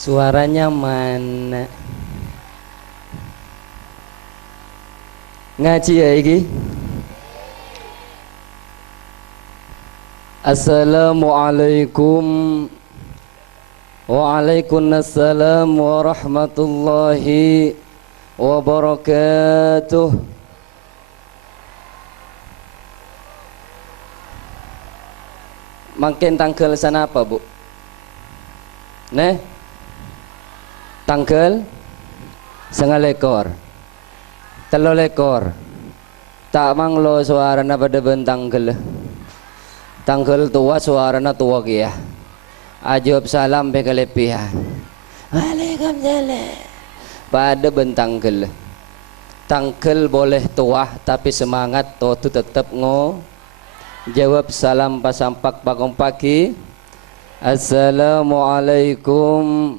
Suaranya mana? Ngaji ya iki? Assalamualaikum. Waalaikumsalam warahmatullahi wabarakatuh. Makin tanggal sana apa, Bu? Neh? Tanggal 9 3 tak manglo suarana pada bentanggal tanggal tua suarana tua kia ajab salam pe kelepihan Waalaikumsalam pada bentanggal tanggal boleh tua tapi semangat to tu tetap jawab salam pasampak bagong pagi. Assalamualaikum.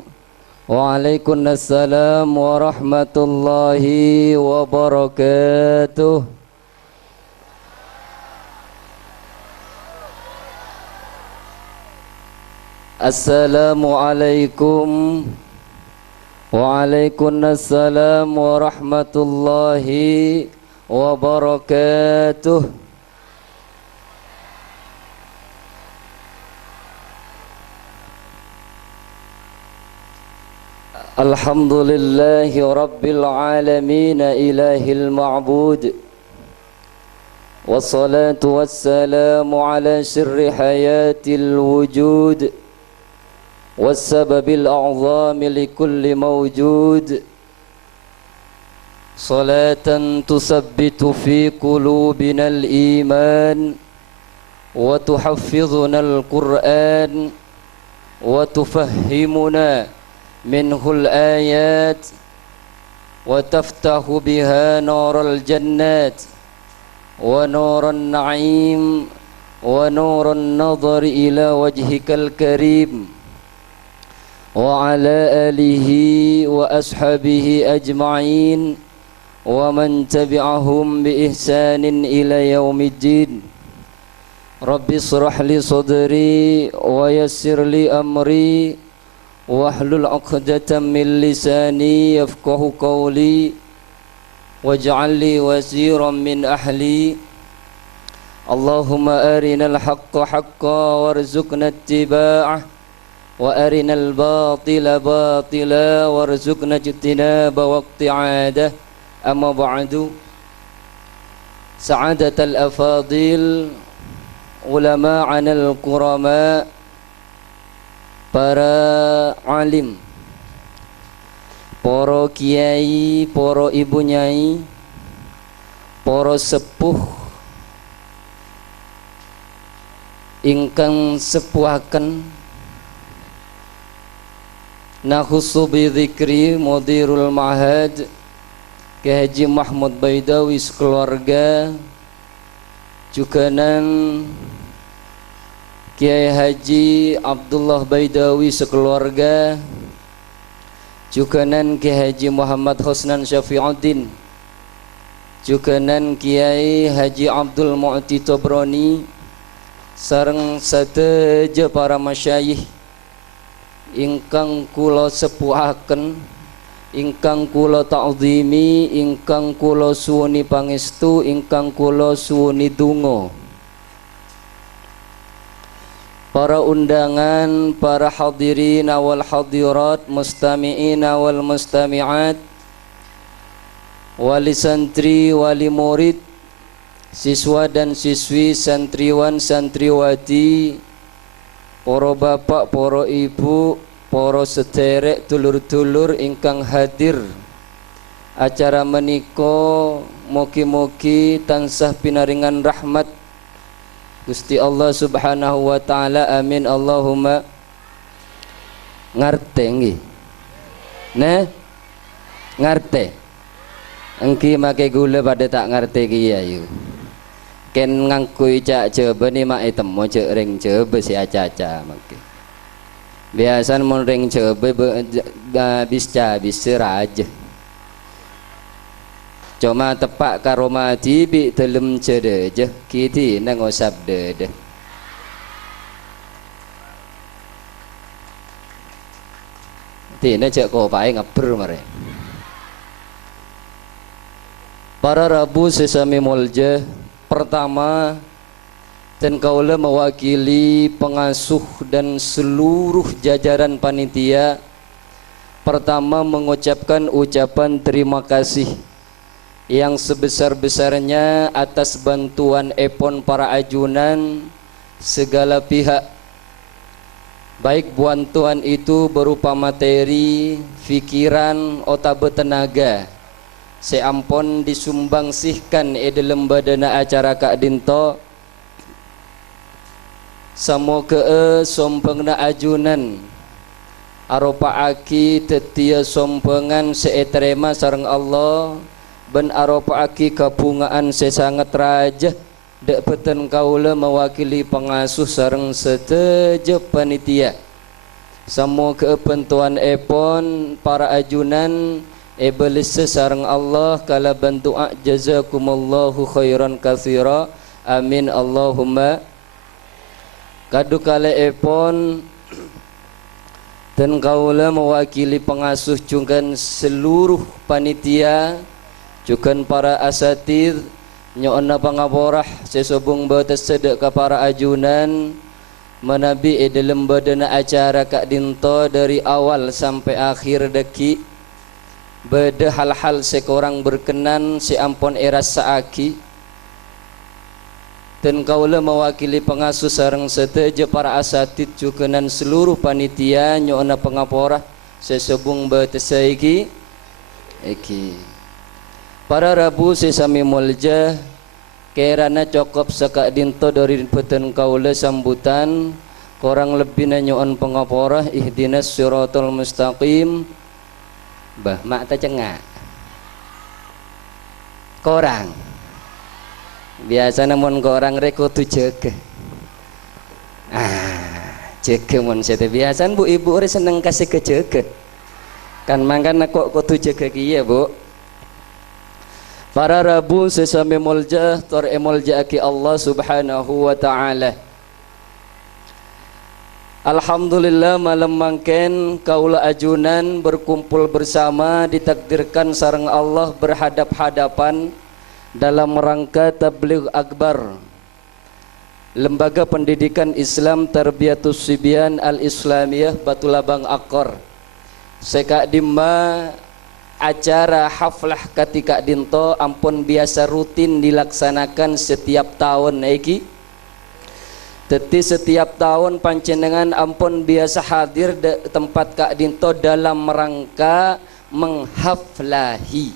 Waalaikumsalam warahmatullahi wabarakatuh. Assalamualaikum. Waalaikumsalam warahmatullahi wabarakatuh. Alhamdulillahi Rabbil Alamin Ilahil Ma'bud Wassalatu wassalamu ala sirri hayatil wujud Wassababil a'zami likulli mawjud Salatan tusabbitu fi qulubina al-iman Wa tuhaffizuna al-Qur'an Wa tufahhimuna منه الآيات وتفتح بها نور الجنات ونور النعيم ونور النظر إلى وجهك الكريم وعلى آله وأصحابه أجمعين ومن تبعهم بإحسان إلى يوم الدين رب اشرح لي صدري ويسر لي أمري wahlul 'uqdatam min lisani yafqahu qawli waj'al li waziran min ahli Allahumma arinal haqqa haqqan warzuqna ittiba'ah wa arinal batila batila warzuqna ijtinaba waqti'adah amma ba'du sa'adatal afadil ulama'anal kurama para alim, para kiai, para ibu nyai, para sepuh ingkang sepuhaken nakhussu bi dzikri mudirul ma'had Ki Haji Mahmud Baidawi sekeluarga juganan Kiai Haji Abdullah Baidawi sekeluarga juganan Kiai Haji Muhammad Husnan Syafi'uddin juganan Kiai Haji Abdul Mu'ti Tobroni sareng sadeja para masyayikh ingkang kula sepuhaken ingkang kula ta'zimi ingkang kula suwuni pangestu ingkang kula suwuni donga para undangan, para hadirin wal hadirat, mustami'in wal mustami'at, wali santri, wali murid, siswa dan siswi, santriwan, santriwati, para bapak, para ibu, para sederek, dulur-dulur ingkang hadir acara menika mugi-mugi tansah pinaringan rahmat Gusti Allah Subhanahu wa taala amin Allahumma ngarte nggih nah ngarte engki make gula pada tak ngarte ki ayu ken ngangkui cak jebe ni mak temo cek ring jebe si aca-aca make biasan mun ring jebe bis raja cuma tepak karo mati bi telem cedeh kiti nang sabda deh Tine cek kopai ngeber mare. Para Rabu sesami mulja, pertama dan kaula mewakili pengasuh dan seluruh jajaran panitia. Pertama mengucapkan ucapan terima kasih yang sebesar-besarnya atas bantuan epon para ajunan segala pihak, baik bantuan itu berupa materi, pikiran, otak tenaga, seampun disumbangsihkan dalam badana acara Kak Dinto. Samoga sompengna ajunan aropa aki tetia sompengan seeterema sareng Allah ben aropa aki kabungaan sesangat raja dek peten kaula mewakili pengasuh sareng seteje panitia. Samoga pentuan epon para ajunan ebelis sareng Allah kala bantu jazakumullahu khairan katsira amin Allahumma. Kadu kala epon dan kaula mewakili pengasuh juga seluruh panitia juga para asatid nyona pangaborah sesobung batas sedek ke para ajunan menabi dalam badana acara Kak Dinto dari awal sampai akhir deki beda hal-hal sekorang berkenan si ampon eras saaki. Dan kaula mewakili pengasuh sareng seteje para asatid cukenan seluruh panitia nyona pengaporah sesebung batesaiki iki. Para Rabu sesami mulja kerana cokop sekak Dinto dari peten kaula sambutan korang lebih nanyoan pengaporah ihdinas siratal mustaqim. Bah mak ta cengak korang biasa namun korang reko tu jaga jaga mon sete biasan bu ibu ore seneng kasih ke jaga kan mangkan kok kudu jaga kiye bu. Para Rabu sesame mulja tor emulja aki Allah subhanahu wa ta'ala. Alhamdulillah malam mangken kaula ajunan berkumpul bersama ditakdirkan sareng Allah berhadap-hadapan dalam rangka tabligh akbar Lembaga Pendidikan Islam Tarbiyatus Sibyan Al-Islamiyah Batulabang Akor. Seka dimma acara haflah ketika Dinto ampun biasa rutin dilaksanakan setiap tahun iki. Teti setiap tahun panjenengan ampun biasa hadir di tempat Kak Dinto dalam rangka menghaflahi,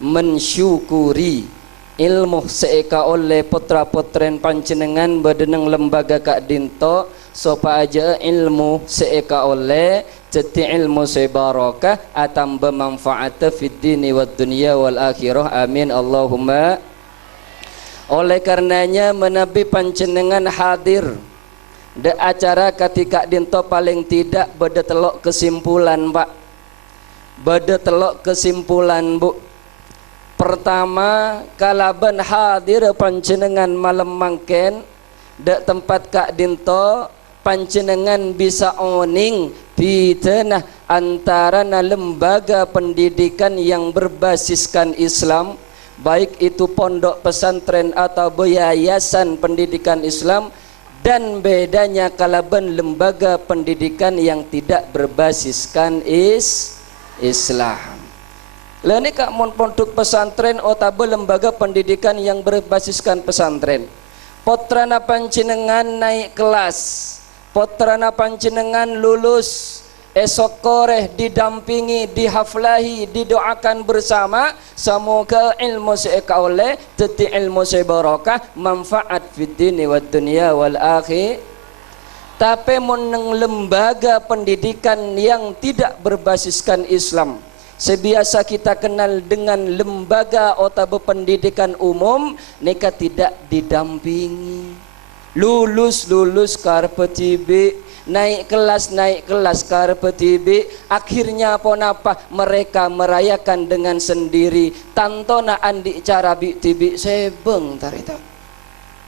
mensyukuri ilmu seeka oleh putra-putren panjenengan badeneng lembaga Kak Dinto sopa aja ilmu seeka oleh jadi ilmu sebarokah atam bermanfaat fid dini wad dunya wal akhirah amin Allahumma. Oleh karenanya menabi panjenengan hadir de acara ketika Dinto paling tidak beda telok kesimpulan Pak, beda telok kesimpulan Bu. Pertama kalaban hadir panjenengan malam mangken de tempat Kak Dinto panjenengan bisa oning bidana antara lembaga pendidikan yang berbasiskan Islam, baik itu pondok pesantren atau yayasan pendidikan Islam, dan bedanya kalaban lembaga pendidikan yang tidak berbasiskan Islam. Lah ini Kak mon pondok pesantren atau lembaga pendidikan yang berbasiskan pesantren. Potrana panjenengan naik kelas, potrana panjenengan lulus, esok koreh didampingi, dihaflahi, didoakan bersama, semoga ilmu seeka oleh teti ilmu sebarokah manfaat fid dini wad dunya wal akhir. Tapi meneng lembaga pendidikan yang tidak berbasiskan Islam, sebiasa kita kenal dengan lembaga atau pendidikan umum, mereka tidak didampingi. Lulus karepe tibe, naik kelas karepe tibe, akhirnya apa mereka merayakan dengan sendiri tantona andi cara bi tibe sebeng tarita.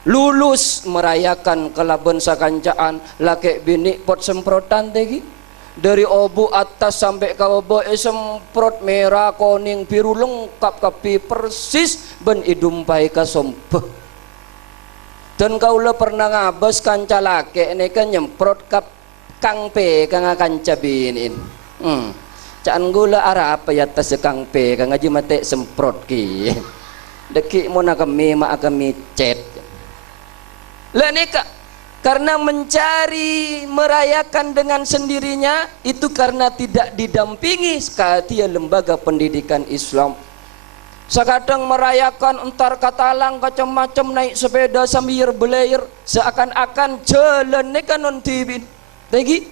Lulus merayakan kelaben sakancaan laki bini pot semprotan tegi. dari obu atas sampai ke bawah semprot merah kuning biru lengkap kapi persis ben idumpai ka sompeh. Dan kaula pernah ngabas kanca lake ini kan nyemprot kap kang pe kang kanca binin. Caan gula ara apa ya tas kang pe kang aja mate semprot ki. Deki mo na kami cet. Lah nika karena mencari merayakan dengan sendirinya itu karena tidak didampingi sekalian lembaga pendidikan Islam. Sekadang merayakan entar katalang macam-macam naik sepeda sambil belayar seakan-akan jalan ni kan non tibin. Tegi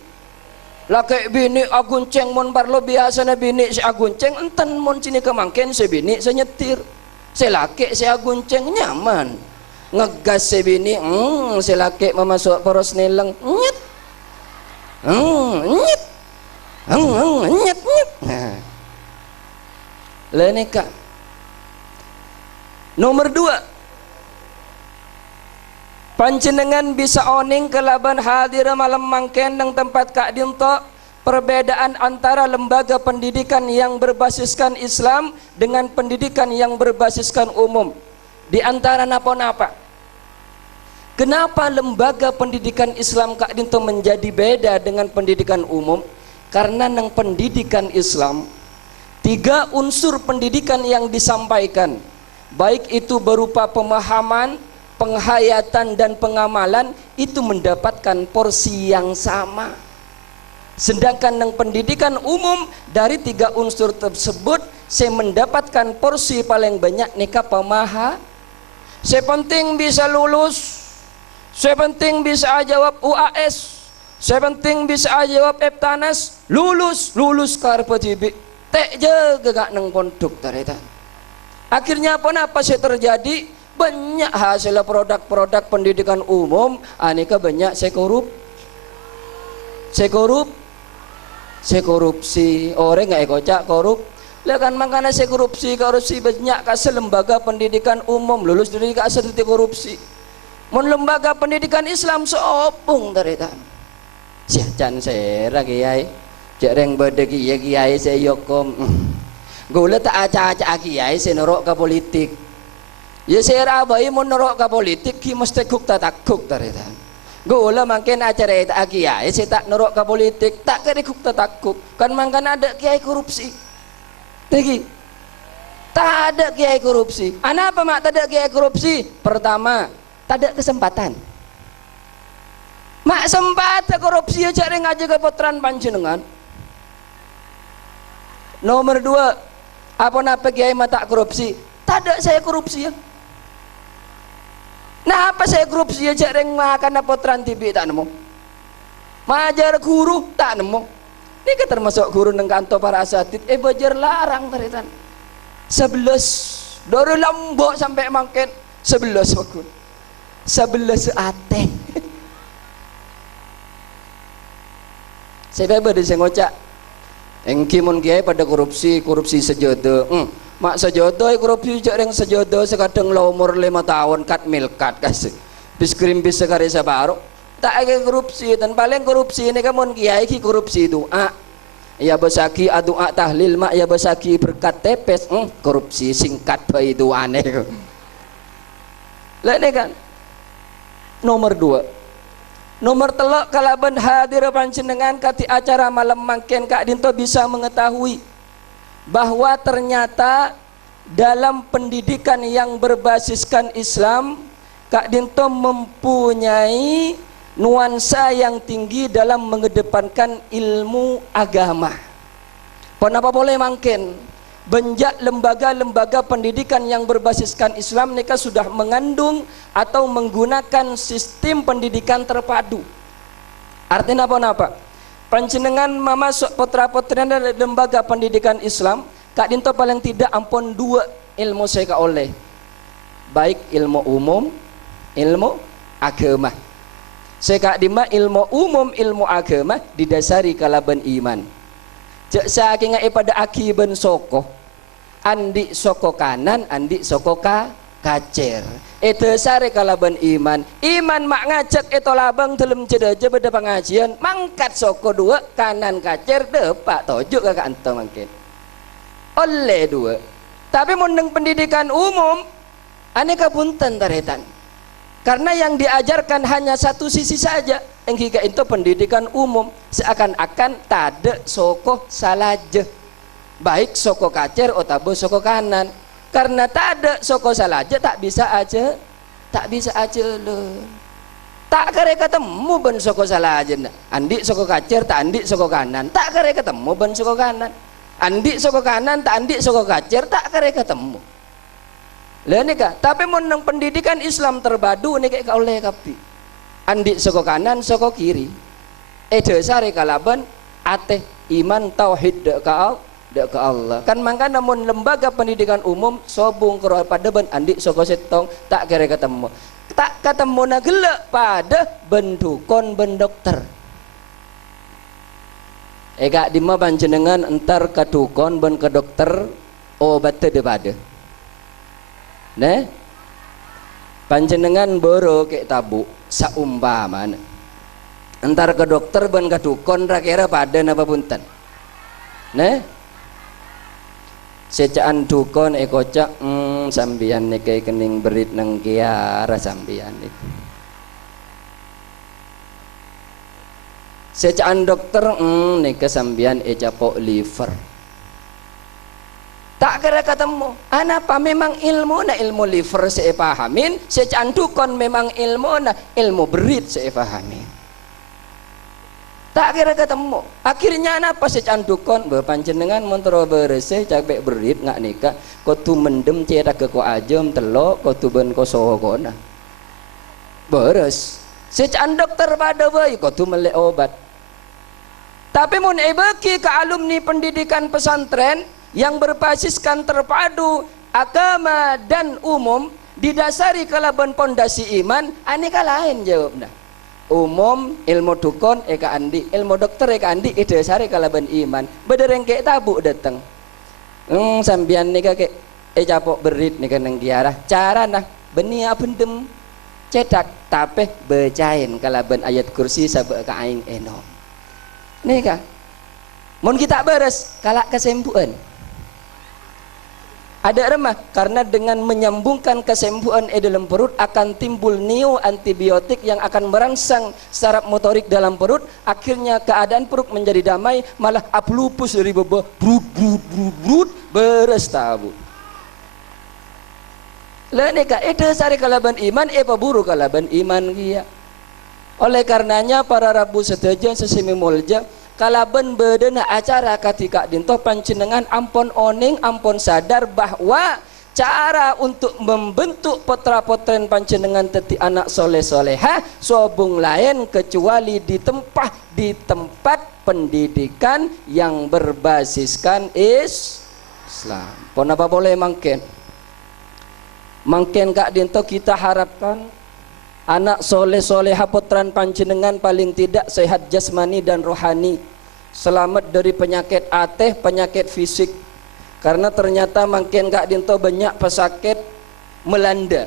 laki bini agunceng mon parlo biasa na bini si agunceng enten mon sini kemangken si bini senyetir. Si laki si agunceng nyaman. Ngegas si bini, si laki memasuk poros nileng, nyet, nyet, nyet, nyet. Lah nika. Nomor 2, panjenengan bisa oning kelaban hadir malam mangken nang tempat Kak Dinto perbedaan antara lembaga pendidikan yang berbasiskan Islam dengan pendidikan yang berbasiskan umum. Di antara napa-napa? Kenapa lembaga pendidikan Islam Kak Dinto menjadi beda dengan pendidikan umum? Karena nang pendidikan Islam 3 unsur pendidikan yang disampaikan, baik itu berupa pemahaman, penghayatan dan pengamalan, itu mendapatkan porsi yang sama. Sedangkan nang pendidikan umum dari 3 unsur tersebut saya mendapatkan porsi paling banyak nika pemahaman. Saya penting bisa lulus, saya penting bisa jawab UAS, saya penting bisa jawab Eptanas, lulus karpa tibi tek jaga gak nang pondok tareta. Akhirnya apa sih terjadi? Banyak hasil produk-produk pendidikan umum aneka banyak saya korupsi orang nggak kocak korup. Lah kan makanya saya korupsi banyak kasih lembaga pendidikan umum lulus dari kasih korupsi. Mun lembaga pendidikan Islam sopung tareta. Sia can sera kiai. Cek reng bede kiai saya yokom. Gula tak aca-aca kiai saya norok ke politik. Ya saya rabai mun norok ke politik ki mesti kuk takuk tareta. Gula makin acara itu kiai saya tak norok ke politik tak kira kuk takuk. Kan mangkan ada kiai korupsi. Tegi. Tak ada kiai korupsi. Kenapa mak tak ada kiai korupsi? Pertama, tak ada kesempatan. Mak sempat korupsi aja ngaji ke putran panjenengan. Nomor 2, apa kiai mata korupsi? Tak ada saya korupsi ya. Nah apa saya korupsi aja makan putran TV tak nemu. Majar guru tak nemu. Ini kan termasuk guru neng kantor para asatid. Bajar larang taritan. 11 dari Lombok sampai Mangken 11 wakun. 11 ate. Saya bebas saya ngocak. Engki mun kiai pada korupsi sejodoh. Mak sejodoh korupsi jarang sejodoh sekadang lo umur 5 tahun kat milkat kasih. Bis krim bis sekali sabaru. Tak ada korupsi dan paling korupsi ini kan mun kiai ki korupsi doa. Ya basaki doa tahlil mak ya basaki berkat tepes korupsi singkat bayi doane. Lah ini kan nomor 2. Nomor 3 kalaban hadir panjenengan kati acara malam mangken Kak Dinto bisa mengetahui bahwa ternyata dalam pendidikan yang berbasiskan Islam Kak Dinto mempunyai nuansa yang tinggi dalam mengedepankan ilmu agama. Kenapa boleh mangken? Benjak lembaga-lembaga pendidikan yang berbasiskan Islam mereka sudah mengandung atau menggunakan sistem pendidikan terpadu. Artinya apa? Panjenengan memasuk putra-putrinya dari lembaga pendidikan Islam, Kak Dinto paling tidak ampun 2 ilmu saya oleh. Baik ilmu umum, ilmu agama. Saya Kak Dima ilmu umum, ilmu agama didasari kalaban iman. Cek saking pada akiban soko. Andi soko kanan, andi soko kacer itu sare kalaban iman mak ngajak itu labang dalam cedaja beda pengajian mangkat soko dua kanan kacer depak tojuk kakak anto mungkin oleh dua tapi mundeng pendidikan umum aneka punten taretan karena yang diajarkan hanya satu sisi saja yang hingga itu pendidikan umum seakan-akan tade soko salaje baik soko kacer atau soko kanan karena tak ada soko salaje tak bisa aja loh tak kare ketemu ben soko salaje andi soko kacer tak andi soko kanan tak kare ketemu ben soko kanan andi soko kanan tak andi soko kacer tak kare ketemu lah nika tapi menang pendidikan Islam terbadu nih kayak oleh kapi andi soko kanan soko kiri dasare kalaban ateh iman tauhid dek ke Allah kan mangka namun lembaga pendidikan umum sobung ke pada ben andi soko setong tak kira ketemu na gelek pada bendukon ben dokter ega dima panjenengan entar ke dukon ben ke dokter obat teu pada ne panjenengan boro kek tabu saumpama entar ke dokter ben ke dukon ra kira pada napa punten ne secaan dukon kocak sambian niki kening berit nang kiara sambian itu secaan dokter niki sambian capok liver tak kira ketemu anapa memang ilmu na ilmu liver saya pahamin secaan dukon memang ilmu na ilmu berit saya pahamin tak kira ketemu akhirnya apa secaan dukon panjenengan montoro bereseh capek berit ngak nikah kotu mendem cedak ke ko ajam telok kotu ben ko sokona beres secaan dokter pada bayi kotu melek obat tapi mun bagi ke alumni pendidikan pesantren yang berbasiskan terpadu agama dan umum didasari kalaban pondasi iman aneka lain jawabnya umum ilmu dukon eka andi ilmu dokter eka andi dasare kalaban iman bedereng kek tabu dateng sambian nika kek capok berit nika nang kiara cara nah benia bendem cedak tapeh becain kalaban ayat kursi sabek ka aing eno nika mun kita beres kalak kesembuhan ada remah karena dengan menyambungkan kesembuhan dalam perut akan timbul neo antibiotik yang akan merangsang saraf motorik dalam perut akhirnya keadaan perut menjadi damai malah aplupus dari bebah brut beres tabu lah neka sari kalaban iman paburu kalaban iman kia oleh karenanya para rabu sedaja sesimi mulja kalaban bedena acara ketika dintoh panjenengan ampun oning ampun sadar bahwa cara untuk membentuk putra-putren panjenengan teti anak soleh-soleha sobung lain kecuali di tempat pendidikan yang berbasiskan Islam pon apa boleh mangken kak dintoh kita harapkan anak soleh-soleha putran panjenengan paling tidak sehat jasmani dan rohani selamat dari penyakit ateh penyakit fisik karena ternyata makin kak dinto banyak pesakit melanda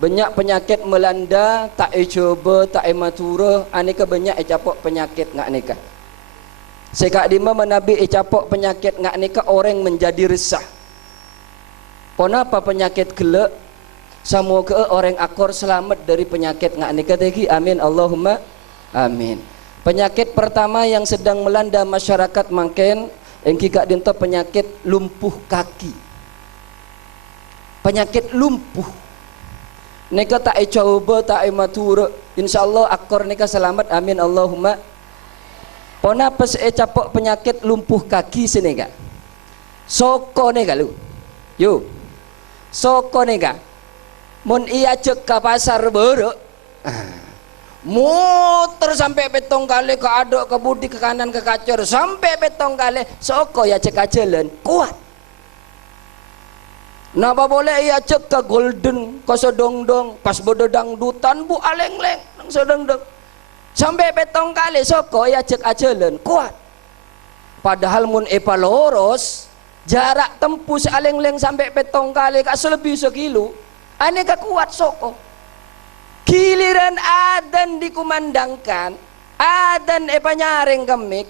banyak penyakit melanda tak coba tak matura aneka banyak capok penyakit ngak nikah sekak dima menabi capok penyakit ngak nikah orang menjadi resah ponapa penyakit gelek semoga orang akor selamat dari penyakit ngak nikah tegi amin Allahumma amin penyakit pertama yang sedang melanda masyarakat mangken engki kak dinto penyakit lumpuh kaki penyakit lumpuh neka tak coba tak matura insyaallah akor neka selamat amin Allahumma ponapa capok penyakit lumpuh kaki sini kak soko neka lu yo soko neka mun iya cek ke pasar baru muter sampai petong kali ke adok ke budi ke kanan ke kacor sampai petong kali soko ya cek jalan kuat napa boleh ya cek ke golden ke sodongdong pas bodo dangdutan bu aleng-leng nang sodongdong sampai petong kali soko ya cek jalan kuat padahal mun loros jarak tempuh aleng-leng sampai petong kali kak selebih sekilo Aneka kuat soko. Giliran adzan dikumandangkan, adzan panyaring kemik,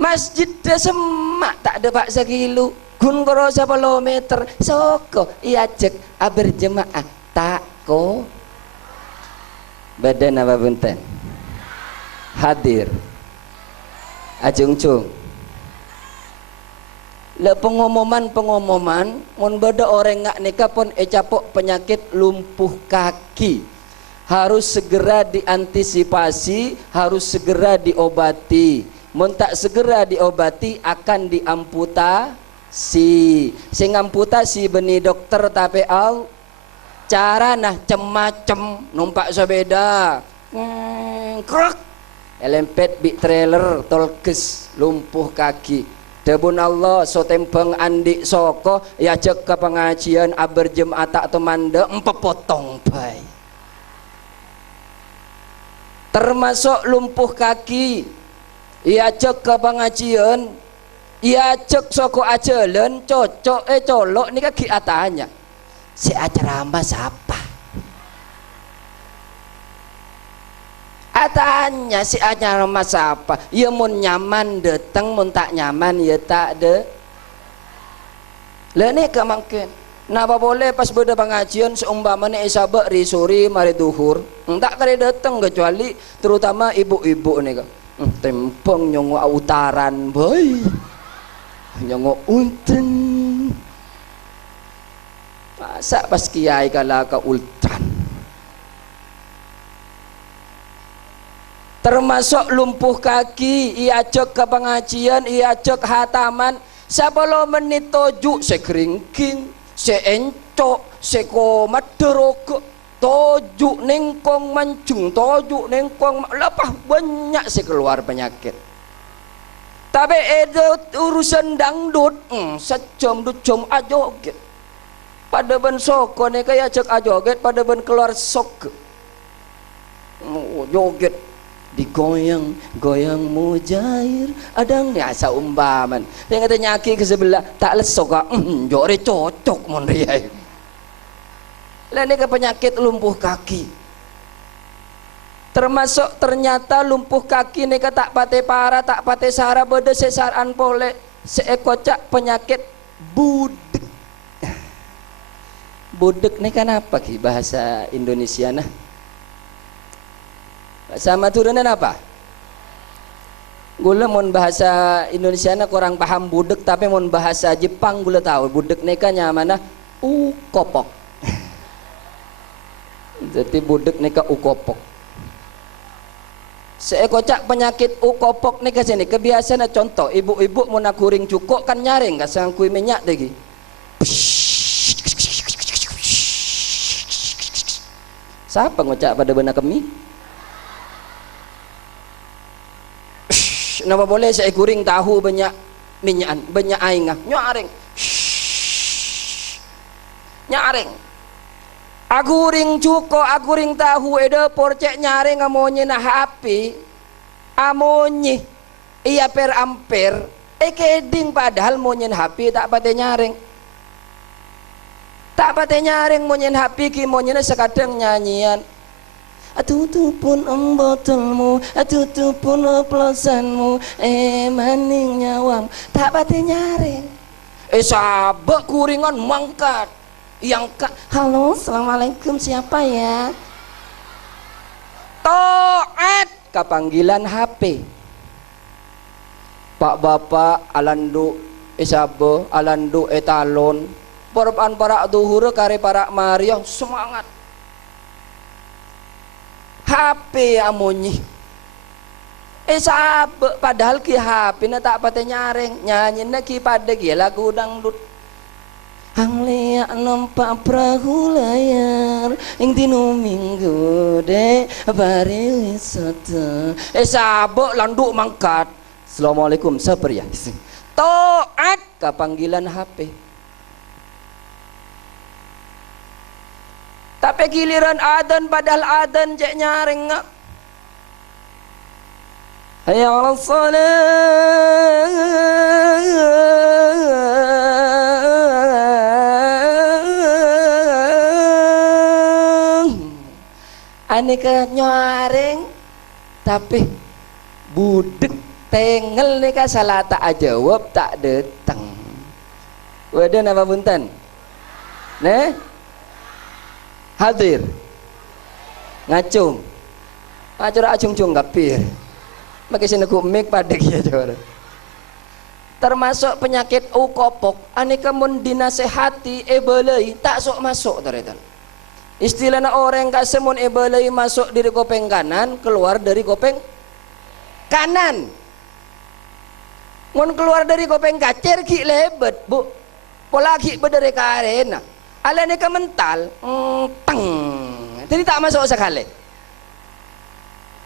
masjid semak tak ada pak sekilu, gun koro 10 meter, soko iya cek berjemaah tak ko. Badan apa bunten? Hadir. Ajung-cung. Le pengumuman mun beda orang ngak nikah pun capok penyakit lumpuh kaki. Harus segera diantisipasi, harus segera diobati. Mun tak segera diobati akan diamputasi. Sing amputasi benih dokter tapi cara nah cemacem numpak sepeda. Krok. Elempet bi trailer tolkes lumpuh kaki. Debun Allah so tempeng andik soko ya cek ke pengajian berjemaah tak temanda empepotong bay. Termasuk lumpuh kaki ia cek ke pengajian ia cek soko ajalan cocok colok ni kaki atanya si acara siapa atanya si acara siapa ya mun nyaman datang mun tak nyaman ya tak de lene kemangkin. Napa boleh pas beda pengajian seumpamanya isabak risuri mari duhur tak kare datang kecuali terutama ibu-ibu nih kan tempeng nyongo utaran boy nyongo unten masa pas kiai kala ke ultran termasuk lumpuh kaki ia cek ke pengajian ia cek hataman 10 menit toju sekeringking seencok seko maderok tojuk nengkong mancung tojuk nengkong lepah banyak keluar penyakit tapi urusan dangdut sejam 2 jam ajoget pada ben soko nih kayak cek ajoget pada ben keluar sok joget digoyang goyang mujair adang asa umbaman yang kata nyaki ke sebelah tak lesok jore cocok mon riai lain ke penyakit lumpuh kaki termasuk ternyata lumpuh kaki nih tak pate para tak pate sara beda sesaran pole seekocak penyakit budek budek nih kan apa ki bahasa Indonesia nah sama turunan apa? Gula mon bahasa Indonesia na kurang paham budek tapi mon bahasa Jepang gula tahu budek neka nyamana ukopok. Jadi budek neka ukopok. Seekocak penyakit ukopok neka sini kebiasaan contoh ibu-ibu mau nakuring cukup kan nyaring kasang kui minyak lagi. Siapa ngocak pada benak kami? Napa boleh saya kuring tahu banyak minyak banyak aingah nyaring nyaring aguring cuko aguring tahu eda porcek nyaring amonye nah api amonye iya per amper keding padahal monyen hapi tak pate nyaring monyen hapi ki monyen sekadang nyanyian Atutupun botolmu, atutupun oplosanmu, maning nyawam, tak pati nyaring. Sabak kuringan mangkat, yang halo, assalamualaikum siapa ya? Toat kepanggilan HP. Pak Bapak alandu isabo, alandu etalon, porban para duhur kare para Maria semangat. HP amonyi sabe padahal ki HP na tak pate nyaring nyanyi na ki pada ki lagu dangdut hang liak nampak perahu layar ing dino minggu de bari wisata sabe landuk mangkat assalamualaikum sabar ya toat ke panggilan HP tapi giliran adan padahal adan cek nyaring ngak hayya 'alas shalah aneka nyaring tapi budek tengel nika salah tak jawab tak datang. Wadah apa punten? Neh? Hadir. Ngacung. Acur acung-cung kapir. Maki sini kumik padek ya jawab. Termasuk penyakit ukopok aneka mun dinasehati ebelei tak sok masuk taretan. Istilahnya orang kasemun ebelei masuk dari kopeng kanan keluar dari kopeng kanan. Mun keluar dari kopeng kacir ki lebet bu. Pola ki berdere karena. Ala neka mental teng. Jadi tak masuk sekali.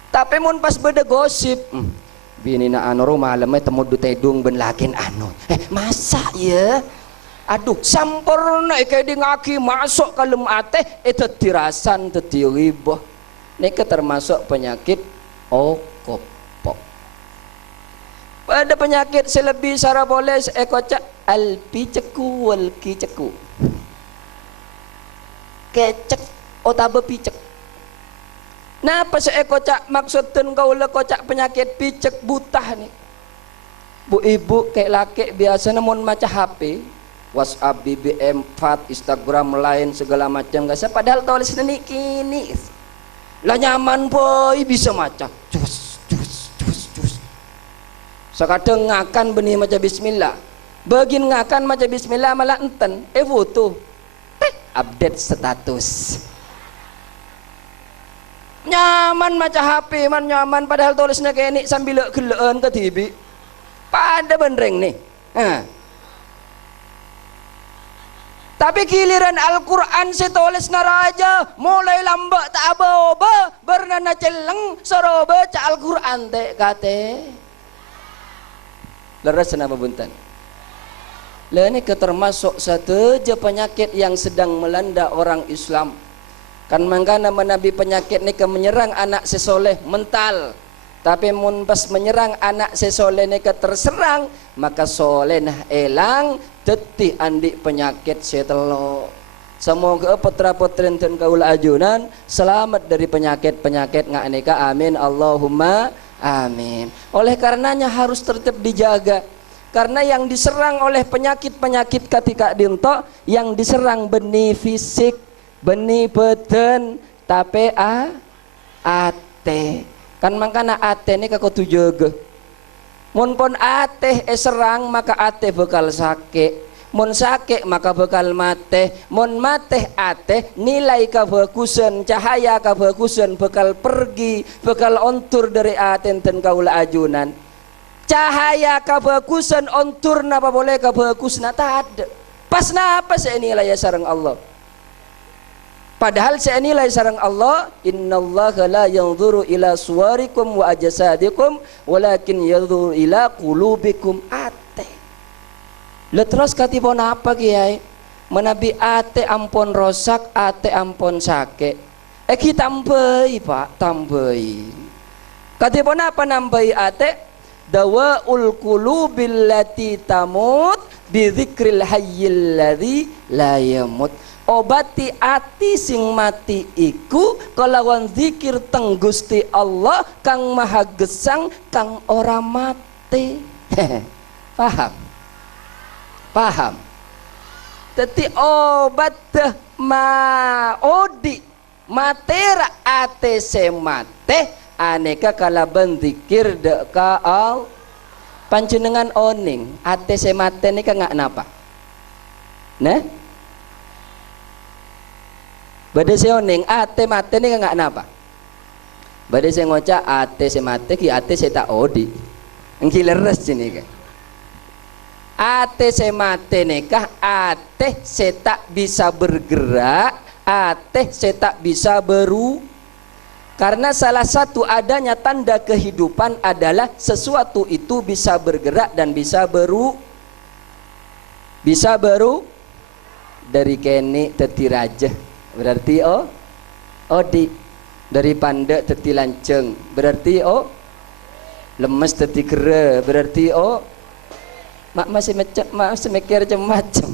Tapi mun pas beda gosip bini na anu rumah lemah temu du tedung ben lakin anu masa ya aduh sampurna kayak di ngaki masuk ke lem ateh itu tirasan tetiwibah neka termasuk penyakit okopok. Pada penyakit selebih saraboles ekocak alpi ceku walki ceku kecek otabe picek. Nah pas ekocak maksudkan kau le kocak penyakit picek butah nih. Bu ibu kayak laki biasa namun maca HP, WhatsApp, BBM, Fat, Instagram lain segala macam gak sih. Padahal tulis ini kini lah nyaman boy bisa maca. Cus. Sekadang ngakan benih maca Bismillah. Begin ngakan maca Bismillah malah enten. Foto. Update status. Nyaman maca HP man nyaman padahal tulisnya kayak ini sambil geleen ke TV pada benereng nih tapi giliran Al-Quran si tulis naraja mulai lambak tak aba-oba bernana celeng soro baca Al-Quran teh kate leres kenapa buntan ini termasuk satu je penyakit yang sedang melanda orang Islam. Kan mangkana menabi penyakit ni menyerang anak sesoleh mental. Tapi mun pas menyerang anak sesoleh ni terserang maka soleh nah elang tetih andi penyakit setelo. Semoga putra putri enten kaula ajunan selamat dari penyakit-penyakit ngaknika amin Allahumma amin. Oleh karenanya harus tetap dijaga. Karena yang diserang oleh penyakit-penyakit ketika dinto yang diserang benih fisik benih beten tapi ate kan makana ate ini kaku tujuh mun pun ate serang maka ate bakal sakit mun sakit maka bakal mate mun mate ate nilai kebagusan cahaya kebagusan bakal pergi bakal ontur dari ate enten kaula ajunan cahaya kebagusan ontur napa boleh kebagusan tak ada pas napa saya nilai sareng Allah. Padahal saya nilai sareng Allah innallaha la yanzuru ila suwarikum wa ajsadikum walakin yanzuru ila qulubikum ate. Le terus katipun apa kiai? Menabi ate ampun rosak, ate ampun sakit. Kita tambahi Pak, tambahi. Katipun apa nambahi ate? Dawaul qulubil lati tamut bi dzikril hayyil ladzi la yamut. Obati ati sing mati iku kalawan zikir teng Gusti Allah kang maha gesang kang ora mati. Paham? Paham? Teti obat odi matera ate se mate aneka kalaban zikir deka al panjenengan oning ate se mate nika ngak napa? Nah? Badai saya oning ate mate ni enggak napa. Badai saya ngoca ate se mate ki ate se tak odi. Engki leres sini kan. Ate se mate nikah ate se tak bisa bergerak, ate se tak bisa karena salah satu adanya tanda kehidupan adalah sesuatu itu bisa bergerak dan bisa dari kene teti raja. Berarti odi dari pandek teti lanceng berarti lemes teti kere berarti masih mikir macam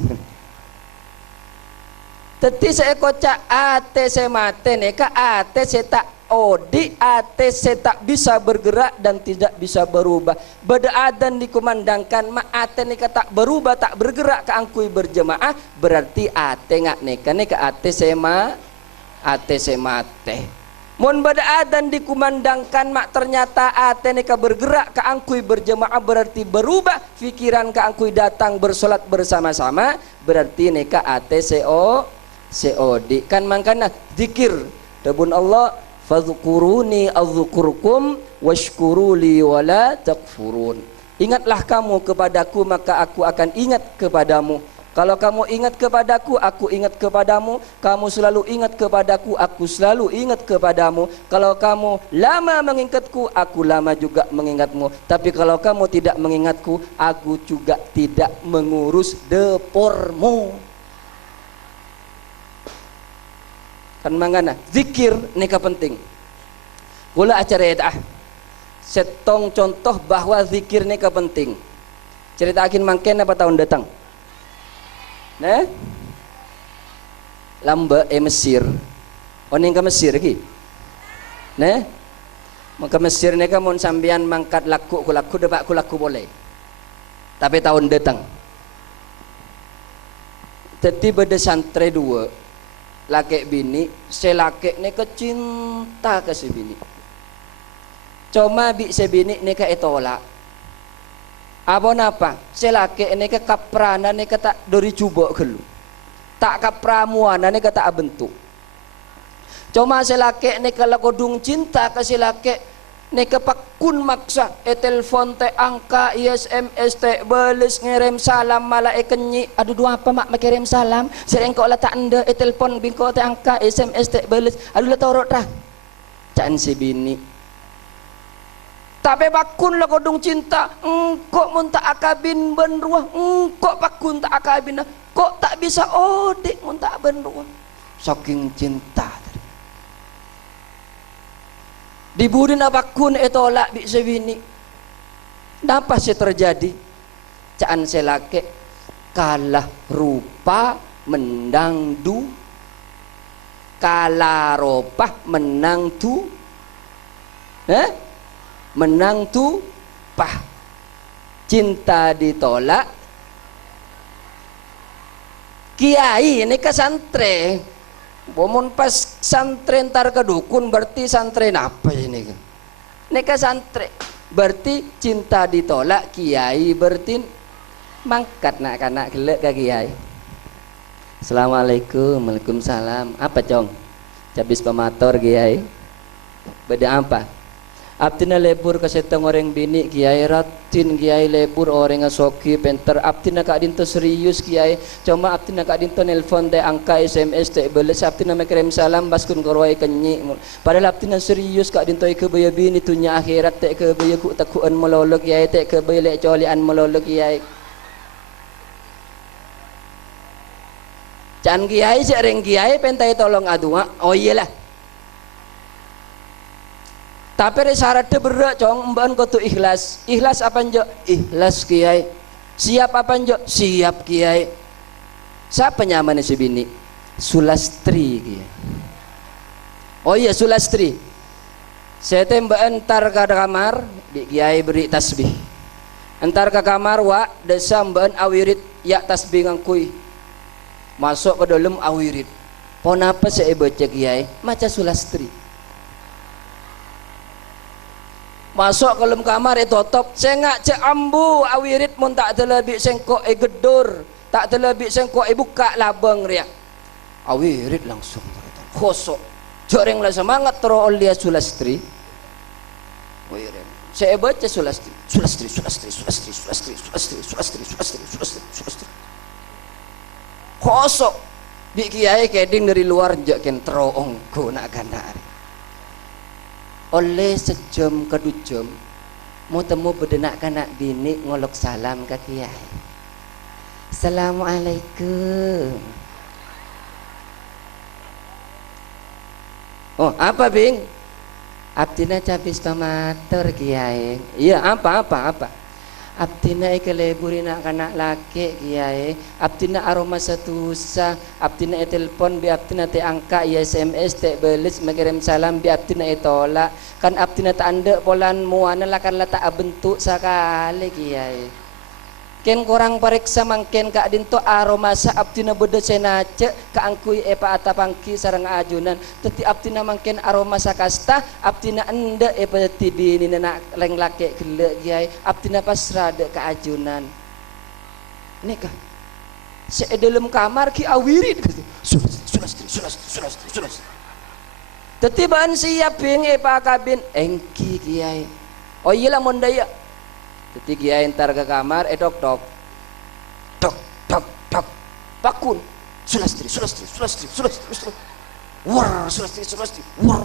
Teti saya kocak ate saya mate neka ate saya tak odi ate saya tak bisa bergerak dan tidak bisa berubah. Berdaadan dikumandangkan ma ate neka tak berubah tak bergerak ke angkui berjemaah berarti ate ngak neka ate saya mate. Mun berdaadan dikumandangkan mak ternyata ate neka bergerak ke angkui berjemaah berarti berubah pikiran ke angkui datang bersolat bersama-sama berarti neka ate seodi kan mangkana zikir dabun Allah fadhkuruni adzkurkum washkuruli wala takfurun. Ingatlah kamu kepadaku maka aku akan ingat kepadamu. Kalau kamu ingat kepadaku, aku ingat kepadamu. Kamu selalu ingat kepadaku, aku selalu ingat kepadamu. Kalau kamu lama mengingatku, aku lama juga mengingatmu. Tapi kalau kamu tidak mengingatku, aku juga tidak mengurus depormu. Kan mangana, zikir neka penting. Gula acara edah. Setong contoh bahwa zikir neka penting. Ceritakin mangken apa tahun datang? Nah, lamba Mesir, oning ke Mesir ki, nah, maka Mesir ni kamu sambian mangkat laku dapat laku boleh, tapi tahun datang, teti beda santre dua, laki bini, selaki ni kecinta ke si bini, cuma bi si bini ni ke etolak. Apa napa? Selake ini ke kaprana ini kata dari coba kelu. Tak kapramuana ini kata bentuk. Cuma selake ini kalau kodung cinta ke selake ini ke pakun maksa. Telepon te angka SMS te beles ngirim salam malah kenyi. Aduh dua apa mak kirim salam. Sering kau letak anda telepon bingko te angka SMS te beles. Aduh letak torot dah. Can si bini. Tapi pakun lah kodong cinta, kok mun tak akabin benruah, kok pakun tak akabin, kok tak bisa odik mun tak benruah. Saking cinta. Diburin apakun etolak bisa bini. Napa sih terjadi? Caan selake kalah rupa mendang du, kalah rupa menang tu, menang tu pah, cinta ditolak kiai ini ke santre bomon pas santre ntar ke dukun berarti santre apa ini ke santre berarti cinta ditolak kiai berarti mangkat nak kanak gelek ke kiai. Assalamualaikum, waalaikumsalam. Apa cong? Cabis pemator kiai. Beda apa? Abtina lebur kasetang orang bini kiai ratin kiai lebur orang asoki penter abtina kak dinto serius kiai cuma abtina kak dinto nelpon te angka SMS te beles abtina mekirim salam baskun korwai kenyi padahal abtina serius kak dinto ke baya bini tunya akhirat te ke baya ku takuan melolok kiai te ke baya lek colian melolok kiai can kiai sering kiai pentai tolong adua oh iyalah. Tapi syaratnya berat cong mbak kau tu ikhlas. Ikhlas apa njo? Ikhlas kiai. Siap apa njo? Siap kiai. Siapa nyaman si bini? Sulastri kiai. Oh iya Sulastri. Saya tembak entar ke kamar di kiai beri tasbih. Entar ke kamar wa desa mbak awirit ya tasbih ngangkui. Masuk ke dalam awirit. Pon apa saya baca kiai? Maca Sulastri. Masuk ke dalam kamar tutup sengak cek ambu awirit mun tak terlebih sengkok gedur tak terlebih sengkok buka labang ria awirit langsung kosok joreng lah semangat terus lihat Sulastri awirit saya baca Sulastri kosok di kiai keding dari luar jaken terong ko nak kanar oleh sejam ke 2 jam mau temu bedenak kanak bini ngolok salam ke kiai. Assalamualaikum. Oh apa bing? Abdina cabis tomator kiai. Iya apa abdina keleburina kana laki kiai abdina aroma satusa abdina telepon bi abdina te angka SMS te belis mengirim salam bi abdina tolak kan abdina tak ande polan muana lakan la tak bentuk sakali kiai ken korang pariksa mangken ka dinto aroma sa abdina bede senace ka angkui epa atapangki sareng ajunan teti abdina mangken aroma sa kasta abdina ende epa tibini na leng lake gele kiai abdina pasrade ka ajunan nikah se dalam kamar ki awirit sulas teti ban siap bing epa kabin engki kiai oh iya lah mondaya teti kiai entar ke kamar tok pakun sulastri war sulastri war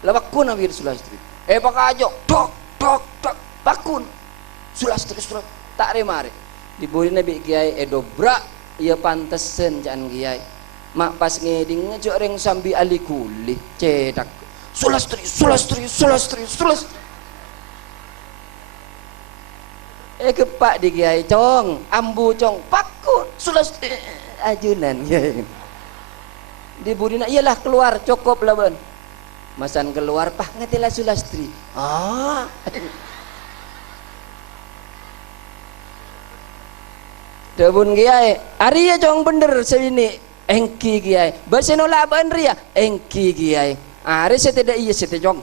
lah pakun awir sulastri pak ajo tok pakun sulastri tak remare diburi nabi kiai dobrak ia pantesen jangan kiai mak pas ngeding ngejok reng sambi ali kulih cedak sulastri kepak di kiai cong ambu cong pakun sulas ajunan di budina iyalah keluar cukup lah ben masan keluar pah ngetilah sulastri debun kiai ari ya cong bener sini engki kiai bersenola ben ria engki kiai ari saya tidak iya saya cong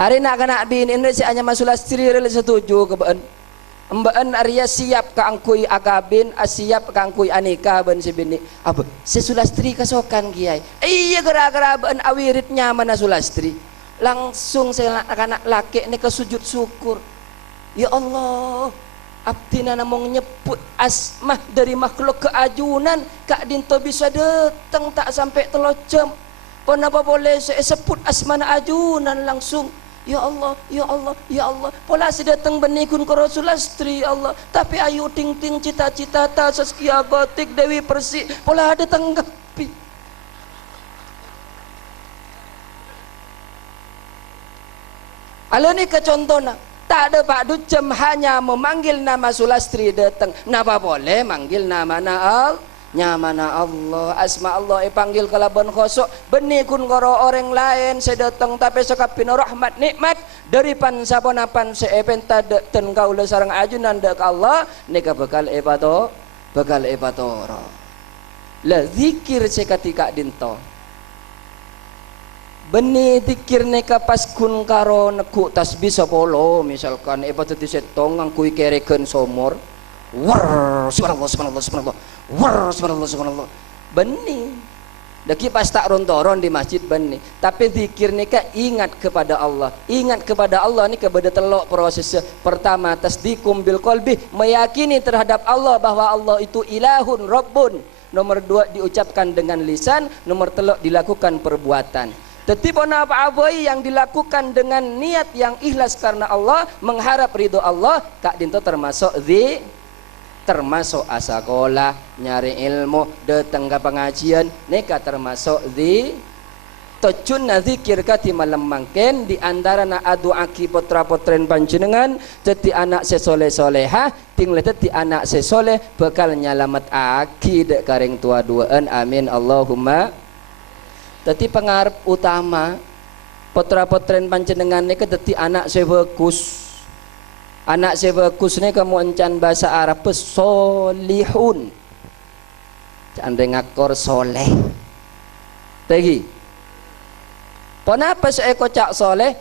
ari nak kena bin ini saya hanya masulastri rela setuju ke ben Mbaan Arya siap ka angkui agabin, siap ka angkui anika ban sibini. Apa? Sesulastri kasokan kiai. Iya gara-gara ban awirit nyaman sulastri. Langsung saya anak laki ini kesujud syukur. Ya Allah, abdina namung nyebut asmah dari makhluk keajunan, kak dinto bisa datang tak sampai 3 jam. Kenapa boleh saya sebut asmana ajunan langsung? Ya Allah, ya Allah, ya Allah. Pola si datang benikun ke Rasulastri Allah. Tapi ayu ting ting cita-cita ta Saskia Batik Dewi Persik. Pola ada tanggapi. Alani ke contohnya. Tak ada Pak Ducem hanya memanggil nama Sulastri datang. Napa boleh manggil nama nyamana Allah asma Allah panggil kalaban khosok benikun koro orang lain saya datang tapi sekapin rahmat nikmat dari pan saponapan seepenta ten kaula sarang ajunan dek Allah nika bekal epatoro la zikir sekatika dinto beni zikir neka pas kun karo neku tasbih sapolo misalkan epatati setong ngangkui kereken somor war subhanallah war subhanallah benih daki pas tak rontoron di masjid benih tapi zikir nika ingat kepada Allah ni kepada telok prosesnya pertama tasdiqum bil qalbi meyakini terhadap Allah bahwa Allah itu ilahun rabbun nomor 2 diucapkan dengan lisan nomor 3 dilakukan perbuatan tetip apa yang dilakukan dengan niat yang ikhlas karena Allah mengharap ridho Allah kak dinto termasuk asakola nyari ilmu datang ke pengajian neka termasuk tocun zikir kati malam mangken di antara na adu aki potra potren panjenengan jadi anak sesoleh soleha tinggal jadi anak sesoleh bekal nyalamat aki dek karing tua duaan amin Allahumma jadi pengarap utama potra potren panjenengan neka jadi anak sebagus anak sebagus ni kamu encan bahasa Arab solihun candre ngakor soleh tegi kenapa saya kocak soleh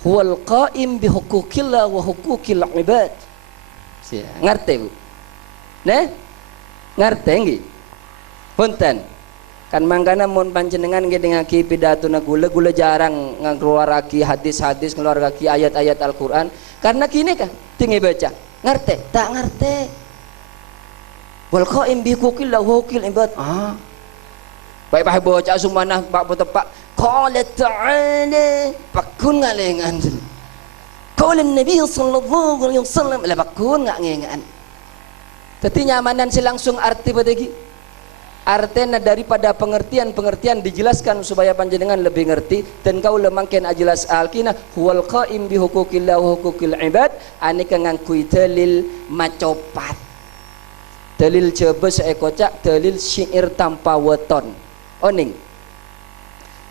huwal qaim bi hukukillah wa hukukil ibad ngerti bu ne ngerti nggih punten kan mangkana mun panjenengan nggih dengan ki pidatuna gula jarang ngkeluarake hadis-hadis ngeluarake ayat-ayat Al-Qur'an karena kini kan tinggi baca ngerti tak ngerti wal qaim bi hukukillah wa hukukil ibad baik pak baca sumanah pak tepak qala ta'ala pakun ngalengan qala nabi sallallahu alaihi wasallam la pakun ngak ngengan teti nyamanan si langsung arti badagi artinya daripada pengertian-pengertian dijelaskan supaya panjenengan lebih ngerti dan kau lemangken ajelas alkina huwal qaim bi hukukillah wa hukukil ibad aneka ngangkui dalil macopat dalil coba seekocak dalil syair tanpa weton oning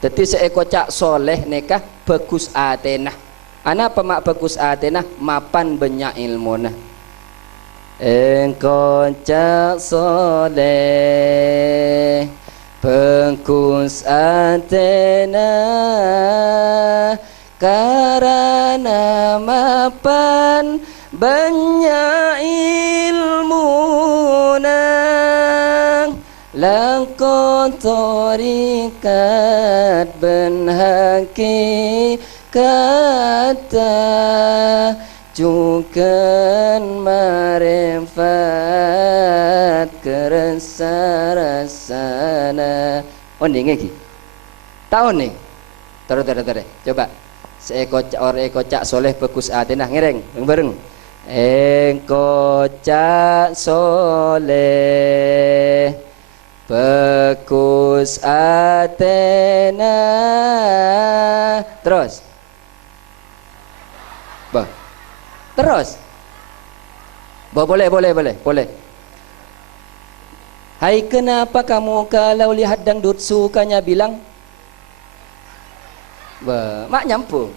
jadi seekocak soleh nekah bagus atenah ana apa mak bagus atenah mapan banyak ilmunah engkau cak soleh bagus atena karena mapan banyak ilmu nang langkau torikat ben kata Jukan marifat kerasa-rasana. Oh ini lagi. Tahu nih. Terus. Coba. Ekocak soleh bagus atenah ngereng bareng. Ekocak soleh bagus atenah. Terus. Terus. Boleh. Hai kenapa kamu kalau lihat dangdut sukanya bilang? Mak nyambung.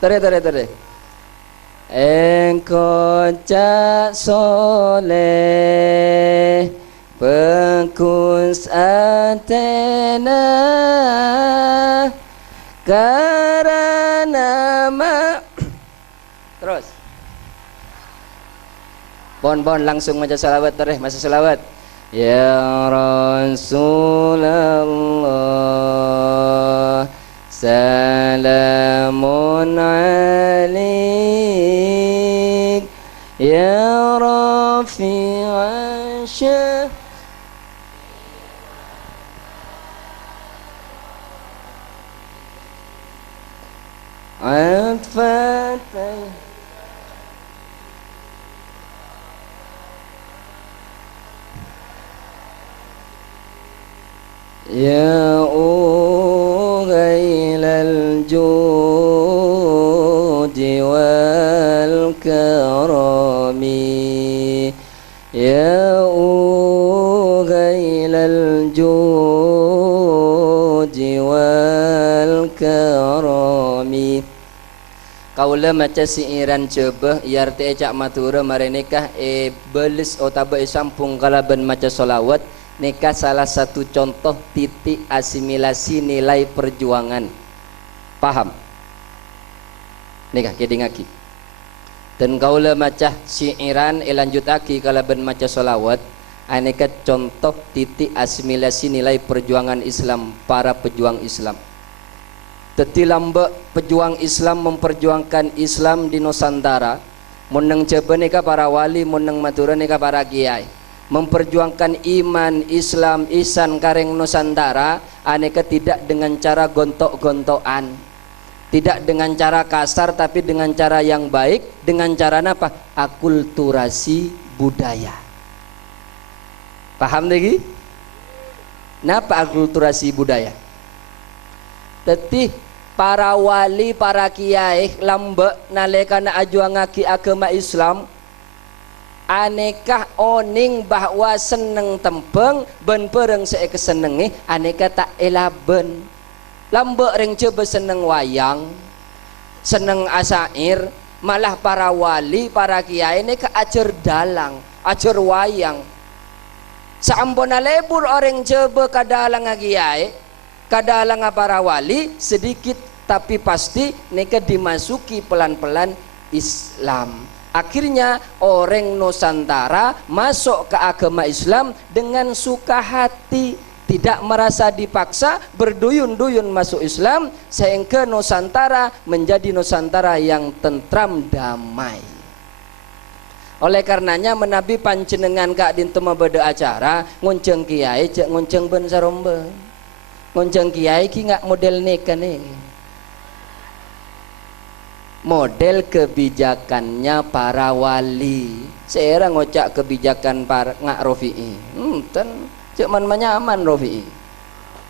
Tere. Engkau cak soleh bagus atena karena terus bon langsung maca salawat terus masa salawat ya Rasulullah salamun alaik ya rafi'an syah atfatay ya ughailal judi wal karami ya ughailal judi wal karami kaula maca siiran coba iarte cak matura mare nikah belis otaba sampung kalaban maca solawat nikah salah satu contoh titik asimilasi nilai perjuangan paham nikah kedingaki dan kaula maca siiran lanjutaki kalaban maca solawat aneka contoh titik asimilasi nilai perjuangan Islam para pejuang Islam. Teti lambak pejuang Islam memperjuangkan Islam di Nusantara meneng coba nikah para wali meneng matura nikah para kiai memperjuangkan iman Islam isan kareng Nusantara aneka tidak dengan cara gontok-gontokan tidak dengan cara kasar tapi dengan cara yang baik dengan cara apa? Akulturasi budaya paham lagi? Napa akulturasi budaya? Teti para wali, para kiai lambek nalekana ajuangaki agama Islam aneka oning bahwa seneng tempeng ben pereng saya kesenengi aneka tak elaben lambek ring coba seneng wayang seneng asair malah para wali, para kiai neka ajar dalang ajar wayang saambona lebur orang coba kadalang kiai kadalang para wali sedikit tapi pasti mereka dimasuki pelan-pelan Islam akhirnya orang Nusantara masuk ke agama Islam dengan suka hati tidak merasa dipaksa berduyun-duyun masuk Islam sehingga Nusantara menjadi Nusantara yang tentram damai oleh karenanya menabi panjenengan kak dintema beda acara ngonceng kiai cek ngonceng ben sarombe ngonceng kiai ki nggak model nikah nih model kebijakannya para wali. Saya ngocak kebijakan para ngak Rofi'i. Enten cek man nyaman Rofi'i.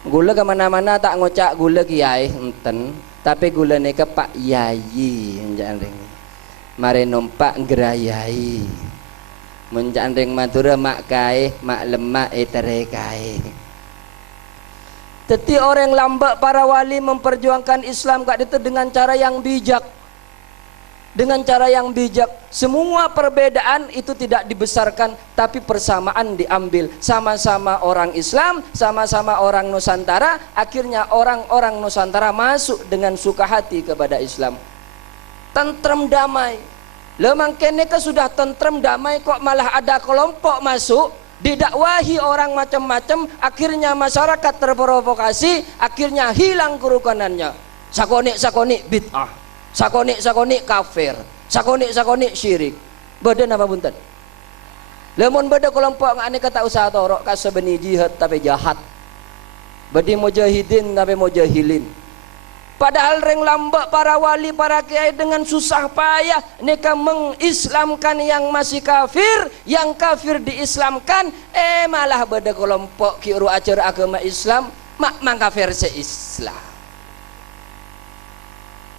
Gula kemana-mana tak ngocak gula kiai enten. Tapi gula neka Pak Yayi menjandeng. Mari numpak gerayai. Menjandeng Madura mak kai, mak lemak etere kai. Jadi orang lambat para wali memperjuangkan Islam kak itu dengan cara yang bijak. Dengan cara yang bijak, semua perbedaan itu tidak dibesarkan, tapi persamaan diambil. Sama-sama orang Islam, sama-sama orang Nusantara, akhirnya orang-orang Nusantara masuk dengan suka hati kepada Islam. Tentrem damai. Lemang keneka sudah tentrem damai kok malah ada kelompok masuk, didakwahi orang macam-macam, akhirnya masyarakat terprovokasi, akhirnya hilang kerukunannya. Sakonik-sakonik bid'ah. Sakonik-sakonik kafir, sakonik-sakonik syirik. Badan apa bunten? Lemon beda kelompok ngane kata usaha torok kasa beni jihad tapi jahat. Badi mujahidin tapi mujahilin. Padahal reng lambak para wali para kiai dengan susah payah neka mengislamkan yang masih kafir, yang kafir diislamkan, malah beda kelompok kiru acara agama Islam mak mangkafir se-Islam.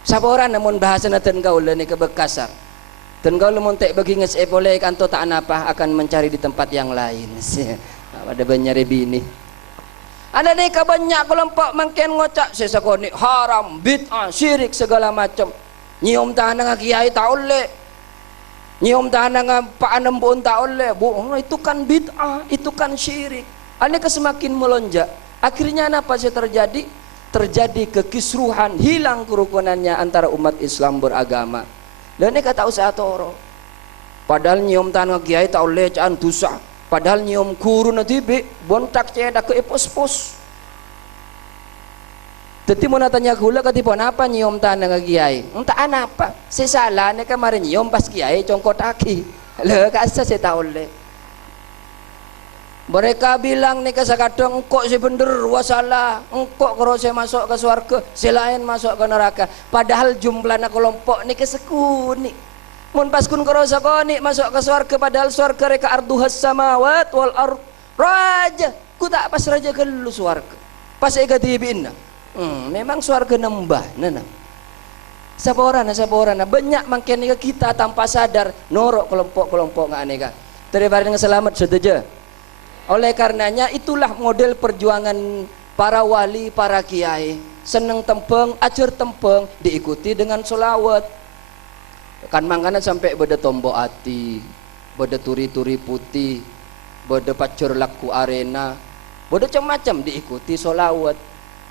Saboran namun bahasa naten gaul ni kebekasar. Dan gaul mun tek bagi nges boleh kanto tak apa akan mencari di tempat yang lain. Ada banyak bini. Ada ni banyak kelompok mangken ngocak sesakoni haram, bid'ah, syirik segala macam. Nyium tanah kiai tak oleh. Nyium tanah Pak Anembun tak oleh. Itu kan bid'ah, itu kan syirik. Aneka semakin melonjak. Akhirnya apa sih terjadi? Terjadi kekisruhan, hilang kerukunannya antara umat Islam beragama. Dan ini kata usaha toro. Padahal nyium tanah kiai tak oleh caan dosa. Padahal nyium guru nanti bontak ceda ke epos-pos. Teti mau tanya gula ketipon apa nyium tanah kiai? Entah apa. Saya salah nih kemarin nyium pas kiai congkot aki. Lah kasa saya tak oleh. Mereka bilang nih kadang engkau si bener wasalah, engkau kalau saya masuk ke surga, selain masuk ke neraka. Padahal jumlahnya kelompok nih kesekuni. Mun pas kun kalau sakoni masuk ke surga, padahal surga reka arduhas samawat wal ard. Raja, ku tak pas raja ke lu surga. Pas ega tibin. Memang surga nembah, nana. Saborana banyak makin kita tanpa sadar norok kelompok-kelompok nggak aneka. Terima dengan selamat setuju. Oleh karenanya itulah model perjuangan para wali, para kiai. Seneng tempeng, ajar tempeng, diikuti dengan solawat. Kan mangkana sampai beda tombok ati, beda turi-turi putih, beda pacur laku arena, beda macam-macam diikuti solawat.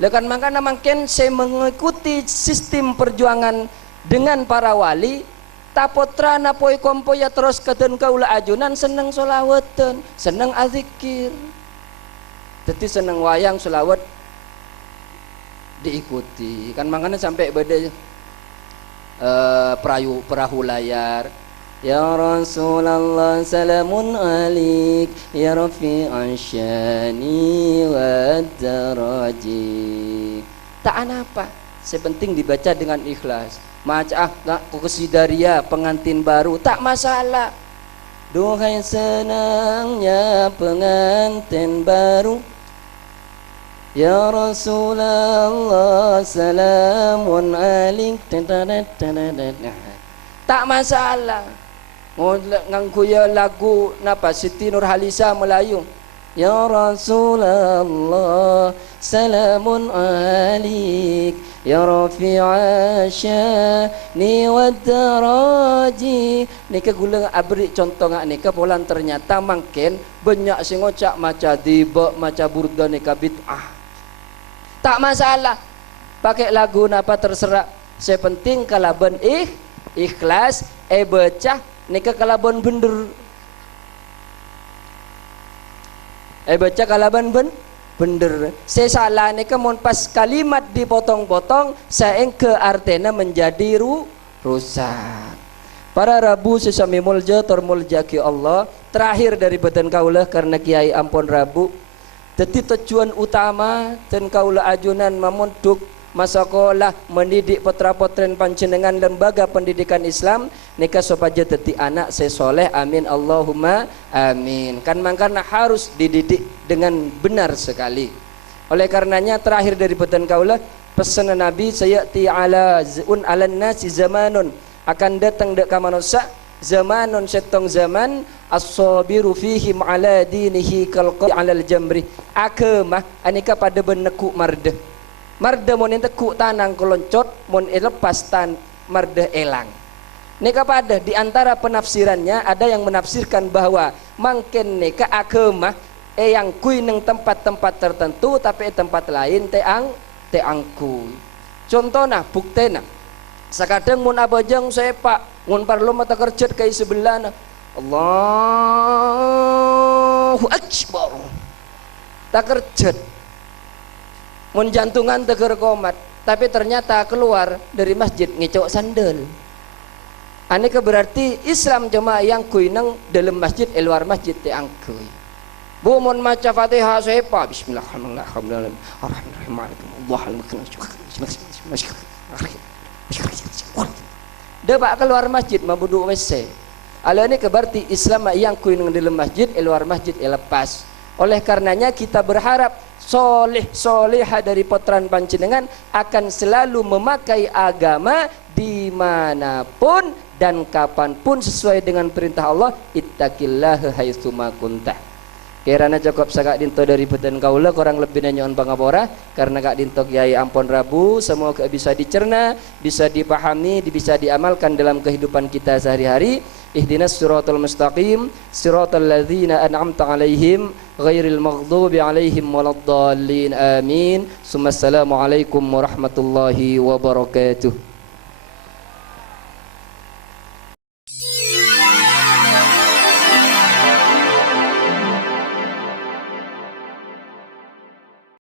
Lekan mangkana makin saya mengikuti sistem perjuangan dengan para wali. Tapotra napoi kompo ya terus keten kaula ajunan seneng solawatan, seneng azikir. Jadi seneng wayang solawat diikuti. Kan makanya sampai beda perahu layar. Ya Rasulullah salamun alik ya rafi'an syani wa daraji. Tak apa, sepenting dibaca dengan ikhlas. Macah nak kesidaria pengantin baru tak masalah. Duhai senangnya pengantin baru. Ya Rasulullah salamun alik. Tak masalah. Ngangkuya lagu napa Siti Nurhalisa Melayu. Ya Rasulullah salamun alik ya rafi'a syani wad daraji. Nika gula abri contoh ngak nika polan ternyata mangken banyak sing ngocak maca diba maca burda nika bid'ah. Tak masalah. Pakai lagu napa terserah. Saya penting kalaban ikhlas baca nika kalaban bener. Baca kalaban bener. Saya salah ni kemun pas kalimat dipotong-potong saya ke artena menjadi rusak. Para Rabu sesami mulja termulja ki Allah. Terakhir dari beten kaulah karena kiai ampun Rabu. Jadi tujuan utama dan kaulah ajunan memunduk masakolah mendidik putra-putren panjenengan lembaga pendidikan Islam nika supaya dadi anak sesoleh, amin Allahumma amin. Kan makanya harus dididik dengan benar sekali. Oleh karenanya terakhir dari beten kaula pesan Nabi sayati ala nasi zamanun, akan datang dek ka manusia zamanun setong zaman as-sabiru fihim ala dinihi kalqi alal jamri, akemah anika pada beneku marde mon enteku tanang koloncot mon lepas tan marde elang. Nika pada di antara penafsirannya ada yang menafsirkan bahwa mangken nika akemah yang kui neng tempat-tempat tertentu tapi tempat lain teangku. Contohnya buktena sakadeng mun abajang sepak mun parlo mata kerjet kai sebelah Allahu Akbar tak kerjet mun jantungan teger komat tapi ternyata keluar dari masjid ngecok sandal. Aneka berarti Islam cuma yang kui nang dalam masjid luar masjid teangkui. Bu mun maca Fatihah sepa bismillahirrahmanirrahim Debak keluar masjid mabudu WC. Ala ini keberarti Islam yang kuin dalam masjid, luar masjid lepas. Oleh karenanya kita berharap soleh-solehah dari potran panjenengan akan selalu memakai agama dimanapun dan kapanpun sesuai dengan perintah Allah, ittaqillaha haitsuma kuntah. Kirana cukup sagak dinto dari beten kaula kurang lebih nyon pangapora karena kak dinto Kiai Ampon Rabu semoga bisa dicerna, bisa dipahami, bisa diamalkan dalam kehidupan kita sehari-hari. Ihdinas siratal mustaqim, siratal ladzina an'amta 'alaihim ghairil maghdubi 'alaihim waladdallin. Amin. Assalamualaikum warahmatullahi wabarakatuh.